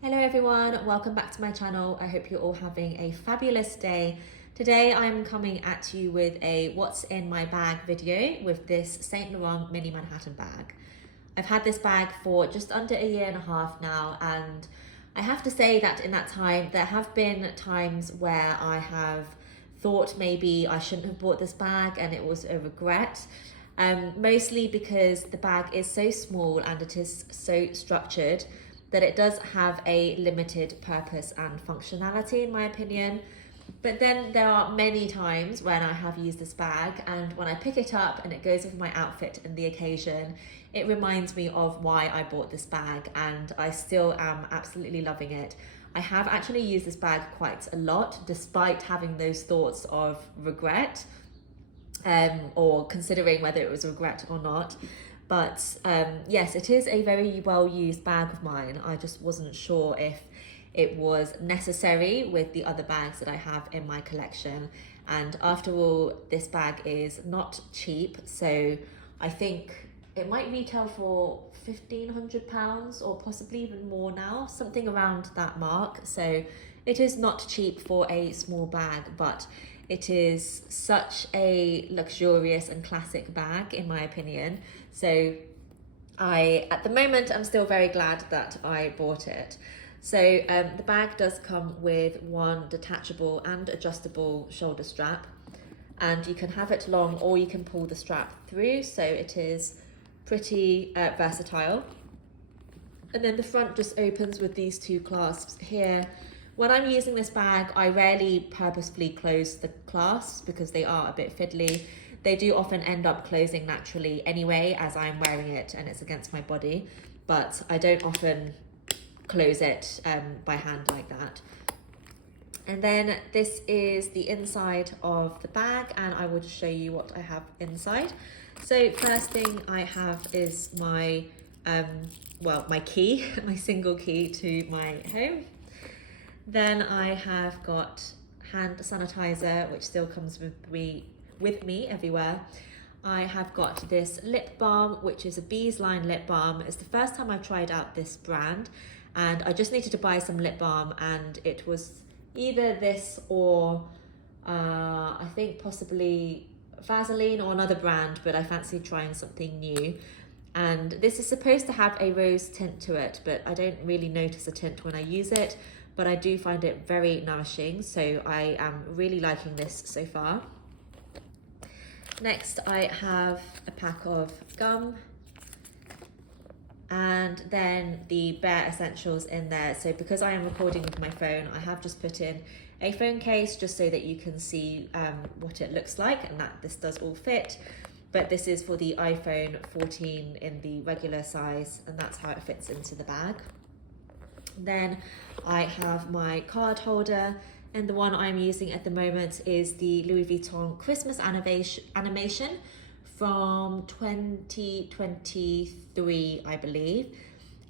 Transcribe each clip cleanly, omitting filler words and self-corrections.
Hello everyone, welcome back to my channel. I hope you're all having a fabulous day. Today I'm coming at you with a what's in my bag video with this Saint Laurent mini Manhattan bag. I've had this bag for just under a year and a half now, and I have to say that in that time there have been times where I have thought maybe I shouldn't have bought this bag and it was a regret. Mostly because the bag is so small and it is so structured that it does have a limited purpose and functionality in my opinion. But then there are many times when I have used this bag, and when I pick it up and it goes with my outfit and the occasion, it reminds me of why I bought this bag, and I still am absolutely loving it. I have actually used this bag quite a lot despite having those thoughts of regret, or considering whether it was a regret or not. But yes, it is a very well used bag of mine. I just wasn't sure if it was necessary with the other bags that I have in my collection. And after all, this bag is not cheap. So I think it might retail for £1,500 or possibly even more now, something around that mark. So it is not cheap for a small bag, but it is such a luxurious and classic bag in my opinion. So at the moment, I'm still very glad that I bought it. So the bag does come with one detachable and adjustable shoulder strap, and you can have it long or you can pull the strap through, so it is pretty versatile. And then the front just opens with these two clasps here. When I'm using this bag, I rarely purposefully close the clasps because they are a bit fiddly. They do often end up closing naturally anyway as I'm wearing it and it's against my body, but I don't often close it by hand like that. And then this is the inside of the bag, and I will just show you what I have inside. So first thing I have is my, my key, my single key to my home. Then I have got hand sanitizer, which still comes with me everywhere. I have got this lip balm, which is a Bees Line lip balm. It's the first time I've tried out this brand, and I just needed to buy some lip balm, and it was either this or I think possibly Vaseline or another brand, but I fancied trying something new. And this is supposed to have a rose tint to it, but I don't really notice a tint when I use it, but I do find it very nourishing, so I am really liking this so far. Next, I have a pack of gum, and then the bare essentials in there. So because I am recording with my phone, I have just put in a phone case just so that you can see what it looks like, and that this does all fit. But this is for the iPhone 14 in the regular size, and that's how it fits into the bag. Then I have my card holder, and the one I'm using at the moment is the Louis Vuitton Christmas animation from 2023, I believe.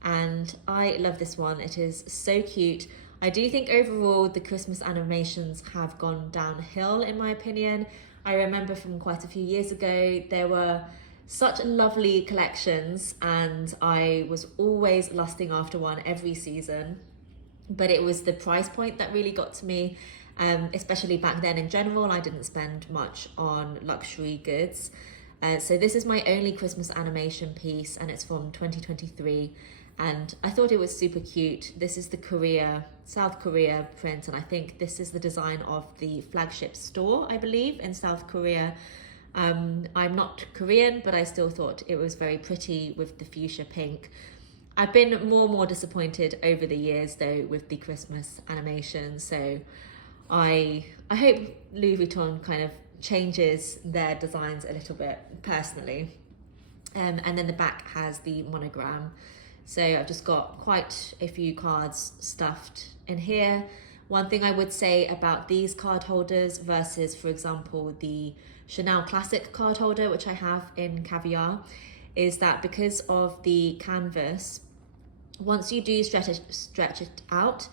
And I love this one. It is so cute. I do think overall the Christmas animations have gone downhill in my opinion. I remember from quite a few years ago, there were such lovely collections and I was always lusting after one every season. But it was the price point that really got to me, especially back then in general. I didn't spend much on luxury goods. So this is my only Christmas animation piece, and it's from 2023. And I thought it was super cute. This is the South Korea print, and I think this is the design of the flagship store, I believe, in South Korea. I'm not Korean, but I still thought it was very pretty with the fuchsia pink. I've been more and more disappointed over the years though with the Christmas animation, so I hope Louis Vuitton kind of changes their designs a little bit personally. And then the back has the monogram. So I've just got quite a few cards stuffed in here. One thing I would say about these card holders versus, for example, the Chanel Classic card holder, which I have in Caviar, is that because of the canvas, once you do stretch it out,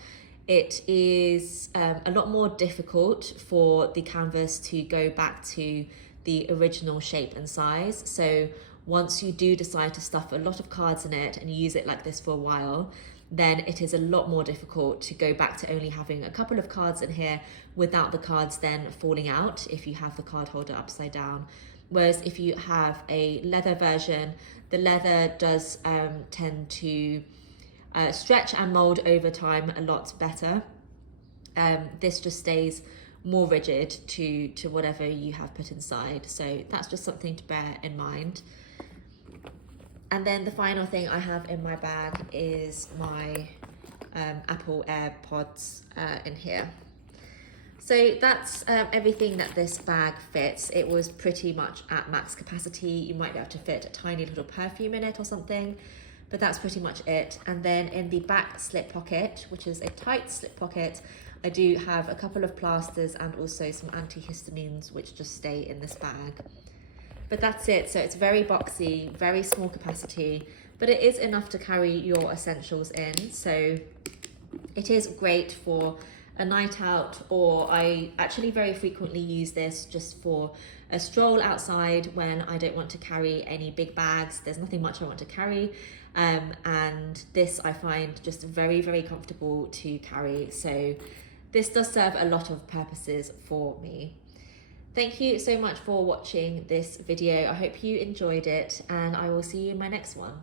it is a lot more difficult for the canvas to go back to the original shape and size. So once you do decide to stuff a lot of cards in it and use it like this for a while, then it is a lot more difficult to go back to only having a couple of cards in here without the cards then falling out if you have the card holder upside down. Whereas if you have a leather version, the leather does tend to stretch and mold over time a lot better. This just stays more rigid to whatever you have put inside. So that's just something to bear in mind. And then the final thing I have in my bag is my Apple AirPods in here. So that's everything that this bag fits. It was pretty much at max capacity. You might be able to fit a tiny little perfume in it or something, but that's pretty much it. And then in the back slip pocket, which is a tight slip pocket, I do have a couple of plasters and also some antihistamines which just stay in this bag. But that's it. So it's very boxy, very small capacity, but it is enough to carry your essentials in. So it is great for a night out, or I actually very frequently use this just for a stroll outside when I don't want to carry any big bags. There's nothing much I want to carry. And this I find just very, very comfortable to carry. So this does serve a lot of purposes for me. Thank you so much for watching this video. I hope you enjoyed it, and I will see you in my next one.